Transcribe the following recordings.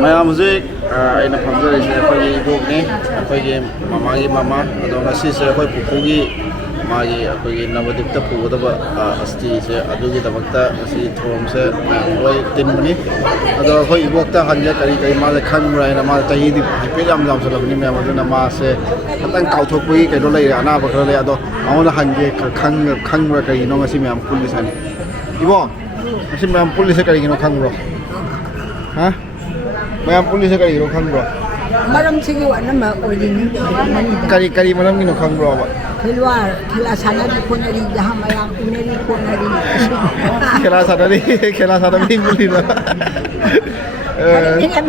ꯃꯌꯥꯝ ꯍꯧꯖꯤꯛ ꯑꯩꯅ ꯐꯝꯖꯔꯤꯁꯦ ꯑꯩꯈꯣꯏꯒꯤ ꯏꯕꯣꯛꯅꯤ ꯑꯩꯈꯣꯏꯒꯤ ꯃꯃꯥꯒꯤ ꯃꯃꯥ ꯑꯗꯣ ꯉꯁꯤꯁꯦ ꯑꯩꯈꯣꯏ ꯄꯨꯄꯨꯒꯤ ꯃꯥꯒꯤ ꯑꯩꯈꯣꯏꯒꯤ ꯅꯕꯗꯤꯞꯇ ꯄꯨꯒꯗꯕ ꯑꯁꯇꯤꯁꯦ ꯑꯗꯨꯒꯤꯗꯃꯛꯇ ꯉꯁꯤ ꯊꯧꯔꯝꯁꯦ ꯃꯌꯥꯝ ꯂꯣꯏ ꯇꯤꯟꯕꯅꯤ ꯑꯗꯣ ꯑꯩꯈꯣꯏ ꯏꯕꯣꯛꯇ ꯍꯟꯒꯦ ꯀꯔꯤ ꯀꯔꯤ ꯃꯥꯁꯦ ꯈꯪꯕ꯭ꯔꯥ ꯍꯥꯏꯅ ꯃꯥ ꯆꯍꯤꯗꯤ ꯍꯥꯏꯐꯦꯠ ꯌꯥꯝ ꯌꯥꯝꯁꯜꯂꯕꯅꯤ ꯃꯌꯥꯝ ꯑꯗꯨꯅ ꯃꯥꯁꯦ ꯈꯤꯇꯪ ꯀꯥꯎꯊꯣꯛꯄꯒꯤ ꯀꯩꯅꯣ ꯂꯩꯔꯦ ꯑꯅꯥꯕ ꯈꯔ ꯂꯩ ꯑꯗꯣ ꯃꯉꯣꯟꯗ ꯍꯟꯒꯦ ꯈꯪꯕ꯭ꯔꯥ ꯀꯔꯤꯒꯤꯅꯣ ꯉꯁꯤ ꯃꯌꯥꯝ ꯄꯨꯜꯂꯤꯁꯦ ꯍꯥꯏꯅ ꯏꯕꯣ ꯉꯁꯤ ꯃꯌꯥꯝ ꯄꯨꯜꯂꯤꯁꯦ ꯀꯔꯤꯒꯤꯅꯣ ꯈꯪꯕ꯭ꯔꯣ ꯍꯥ ꯃꯌꯥꯝ ꯄꯨꯜꯂꯤꯁꯦ ꯀꯔꯤꯒꯤꯅꯣ ꯈꯪꯕ꯭ꯔꯣ ꯃꯔꯝꯁꯤꯒꯤ ꯋꯥꯅꯝꯕ ꯑꯣꯏꯔꯤꯅꯤ ꯀꯔꯤ ꯃꯔꯝꯒꯤꯅꯣ ꯈꯪꯕ꯭ꯔꯣꯕ ꯈꯦꯂꯥ ꯁꯥꯟꯅꯔꯤ ꯈꯣꯠꯅꯔꯤ ꯖꯍꯥ ꯃꯌꯥꯝ ꯎꯅꯔꯤ ꯈꯣꯠꯅꯔꯤ ꯈꯦꯂꯥ ꯁꯥꯟꯅꯕꯤ ꯄꯨꯜꯂꯤꯗ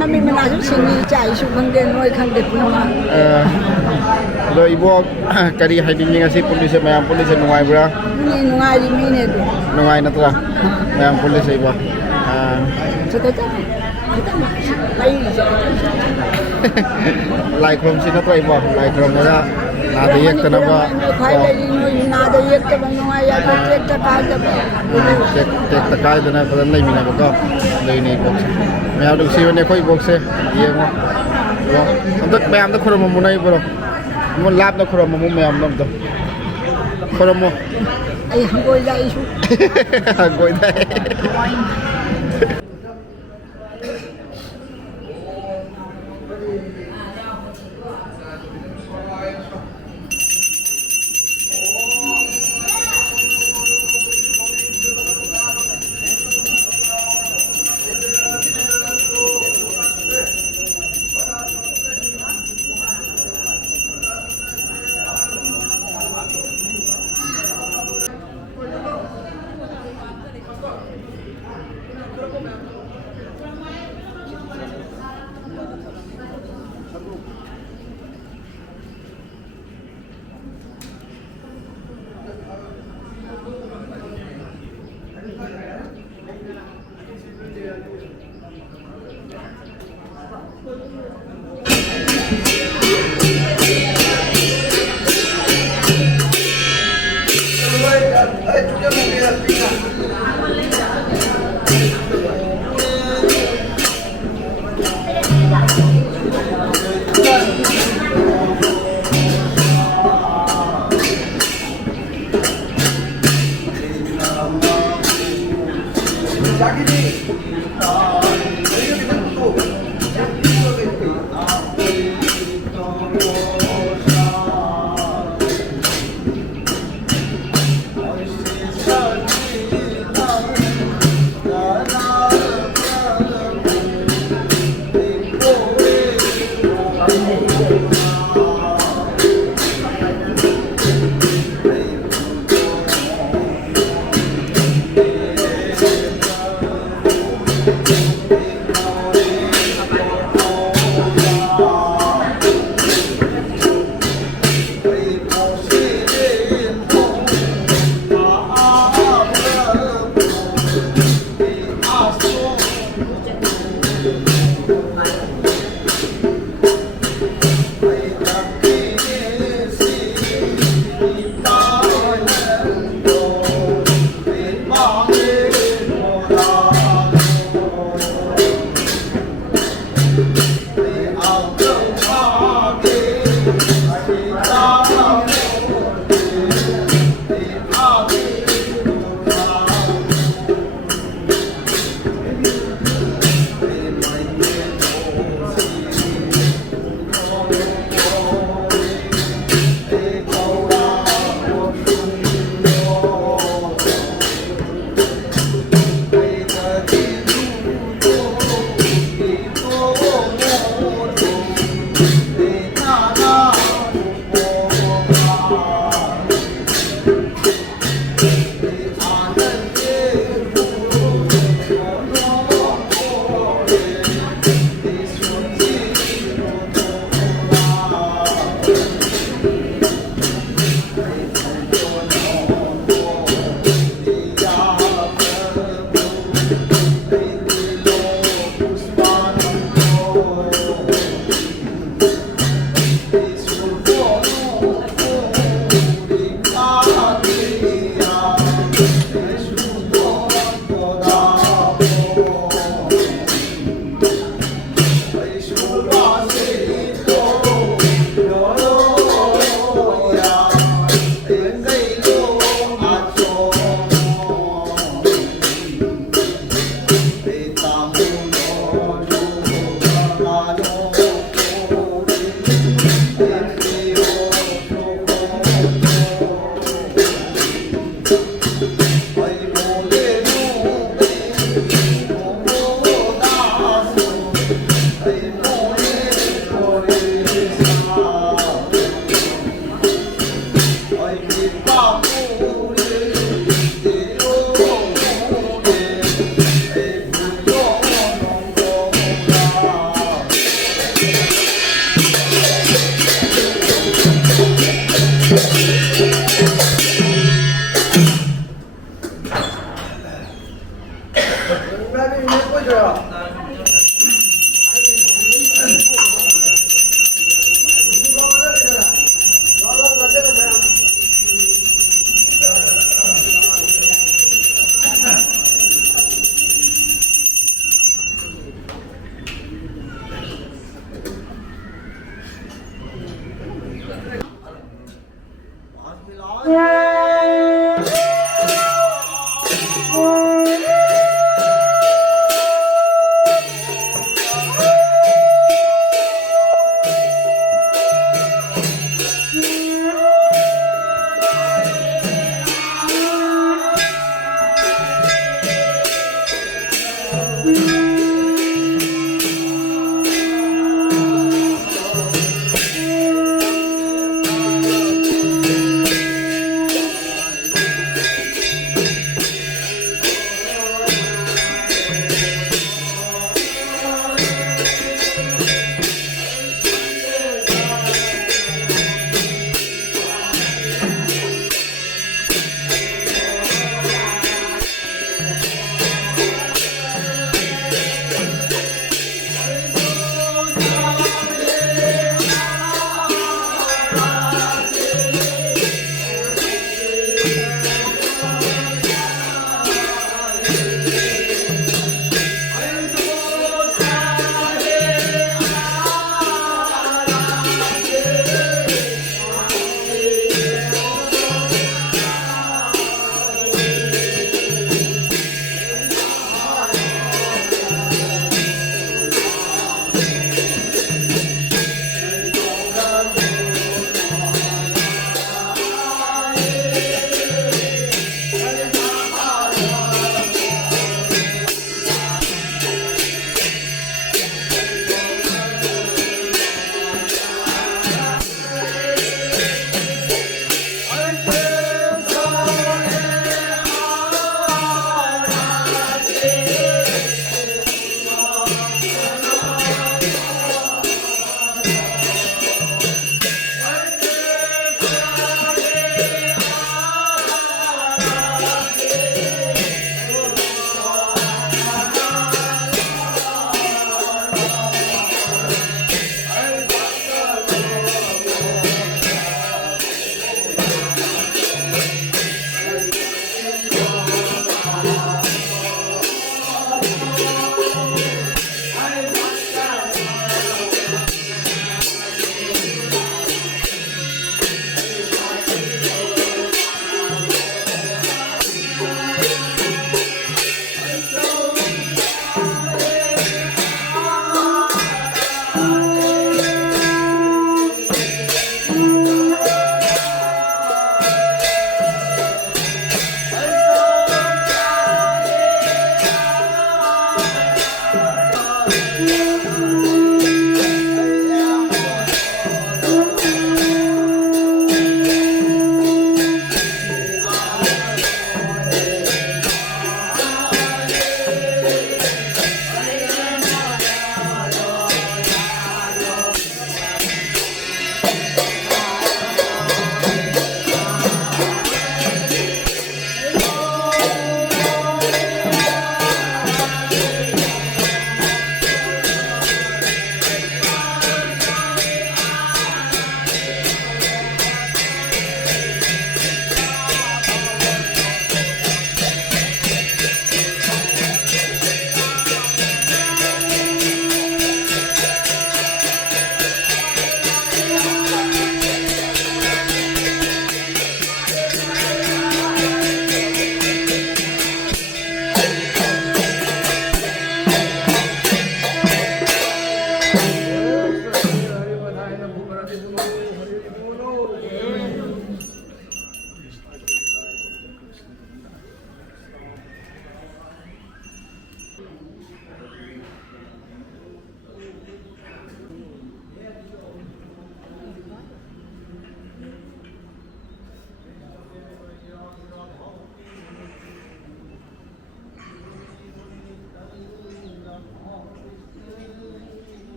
ꯃꯃꯤ ꯃꯅꯥꯁꯨ ꯁꯤꯡꯉꯤ ꯏꯆꯥ ꯏꯁꯨ ꯈꯪꯗꯦ ꯅꯣꯏ ꯈꯪꯗꯦ ꯄꯨꯝꯅꯃꯛ ꯑꯗꯣ ꯏꯕꯣꯛ ꯀꯔꯤ ꯍꯥꯏꯅꯤꯡꯉꯤ ꯉꯁꯤ ꯄꯨꯜꯂꯤꯁꯦ ꯃꯌꯥꯝ ꯄꯨꯜꯂꯤꯁꯦ ꯅꯨꯡꯉꯥꯏꯕ꯭ꯔꯥ ꯅꯨꯡꯉꯥꯏꯔꯤ ꯃꯤꯅꯦ ꯑꯗꯨ ꯅꯨꯡꯉꯥꯏ ꯅꯠꯇ꯭ꯔꯥ ꯃꯌꯥꯝ ꯄꯨꯜꯂꯤꯁꯦ ꯏꯕꯣꯛ ꯂꯥꯏ ꯈꯨꯔꯨꯝꯁꯤ ꯅꯠꯇ꯭ꯔꯣ ꯏꯕꯣꯛ ꯂꯥꯏ ꯈꯨꯔꯨꯝꯃꯒ ꯅꯥꯗ ꯌꯦꯛꯇꯅꯕ ꯅꯥꯗ ꯌꯦꯛꯇꯕ ꯅꯨꯡꯉꯥꯏ ꯌꯥꯗ ꯇꯦꯛꯇ ꯀꯥꯏꯗꯕ ꯇꯦꯛꯇ ꯀꯥꯏꯗꯅ ꯐꯖꯅ ꯂꯩꯃꯤꯟꯅꯕꯀꯣ ꯑꯗꯨꯏꯅꯦ ꯏꯕꯣꯛꯁꯦ ꯃꯌꯥꯝ ꯅꯨꯡꯁꯤꯕꯅꯦ ꯑꯩꯈꯣꯏ ꯏꯕꯣꯛꯁꯦ ꯌꯦꯡꯉꯣ ꯑꯝꯇ ꯃꯌꯥꯝꯗ ꯈꯨꯔꯨꯝꯃꯝꯃꯨ ꯅꯪ ꯏꯕꯣ ꯑꯃꯨꯛ ꯂꯥꯞꯅ ꯈꯨꯔꯨꯝꯃꯝꯃꯨ ꯃꯌꯥꯝꯗ ꯑꯝꯇ ꯈꯨꯔꯨꯝꯃꯨ ꯑꯩ ꯍꯪꯒꯣꯏꯗ ꯑꯩꯁꯨ ꯍꯪꯒꯣꯏꯗ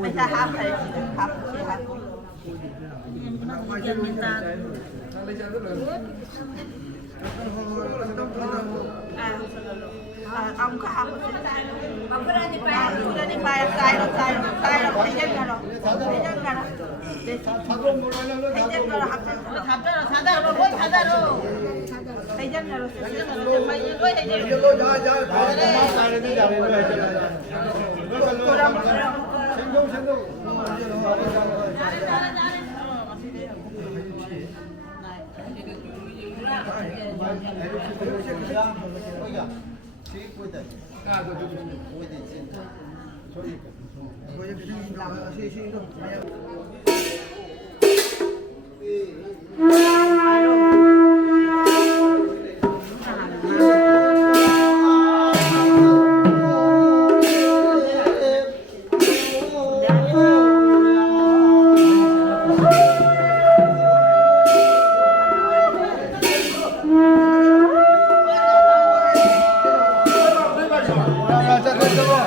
ไม่ใช่ห้ามใครครับครับ ông có học ông có ra đi bay sai rồi thấy dân rồi thấy dân rồi thấy dân rồi học thằng rồi quên thằng rồi thấy dân rồi mày quên thấy dân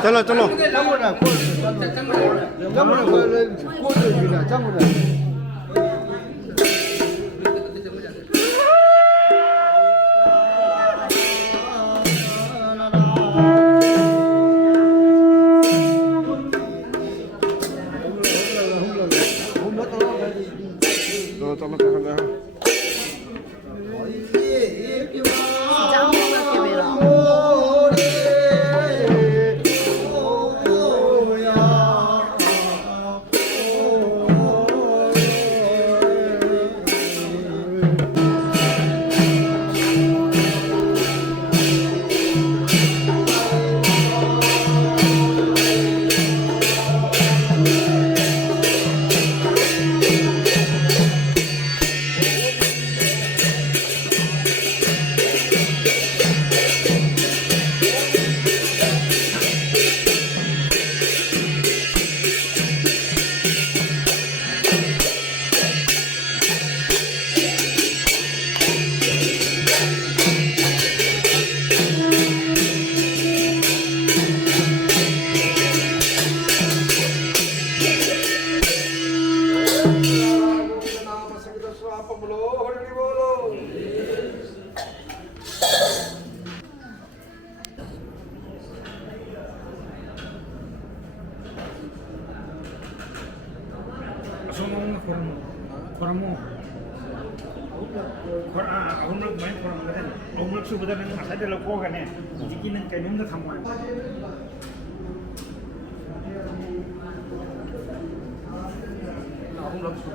चलो चलो ông sư bên mà thấy đây là cô cái này chỉ kia nên cái nó thầm ngoài ông sư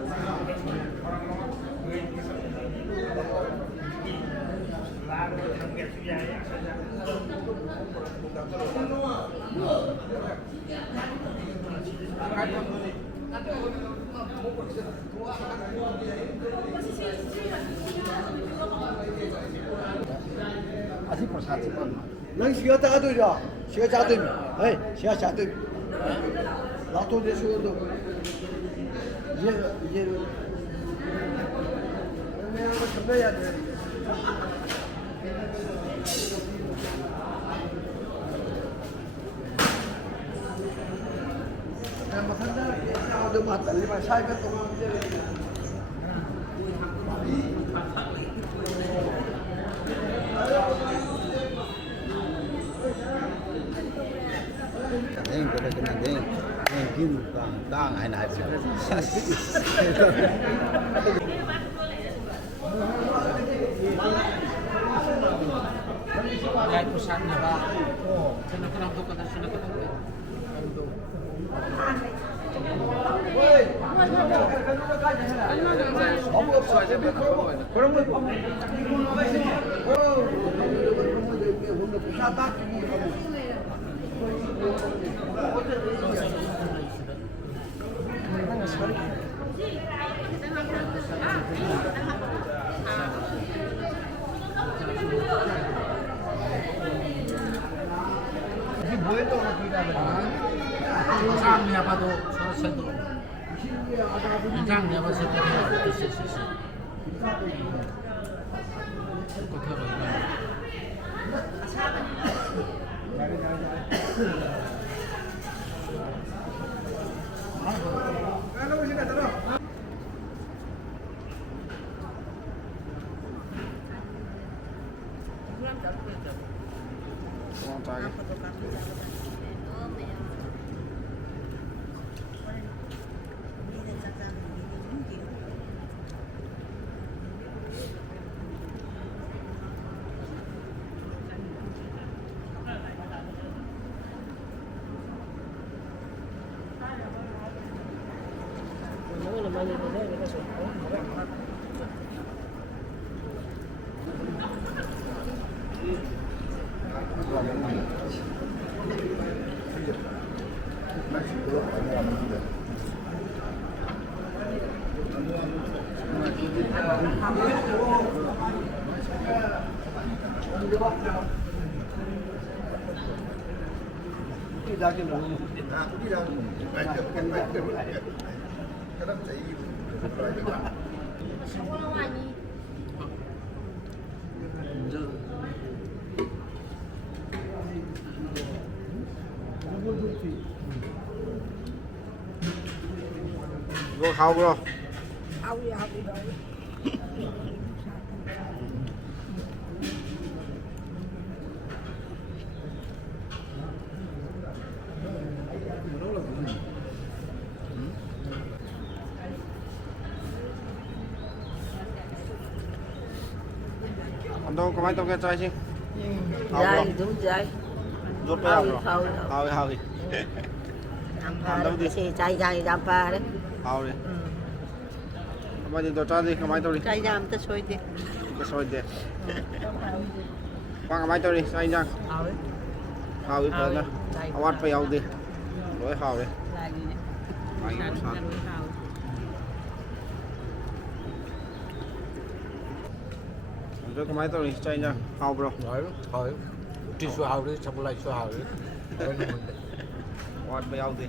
là thằng nghề suy dài 아직 벌써 넌 시가 따도죠. 시가 짜도. 에이, 시가 짜도. 나도 대수도. 이제 내가 준비해야 돼. 내가 뭐 산다는 게 맞다. 이만 살면 동안 nên cái này nên kim đang ngày này rồi Kahit po saan na ba, sinatulong ko na sinatulong ko. Saan niya pa to sa sentro? Saan niya pa sa sentro? ꯆꯥꯒꯦ 이거 가오브로 아우야 아우야. ăn đâu có mấy tao nghe trai chứ Dai đúng dai. rút với ao rồi Hao hao đi Ăn đâu đi xe chạy chạy đam pa đấy. hao đi bao nhiêu tao trai đi cái máy tao đi Chạy đam ta xôi đi. cái soi đi qua cái máy tao đi sai nhang Hao đấy. hao đi phần đó hao ăn phải hao đi đối hao đi Lại đi. máy nó sao Hao. rồi cái máy tao đi sai nhang hao bro Rồi, thôi. Đi số hào đi, xong lại số hào đi. hao ăn phải hao đi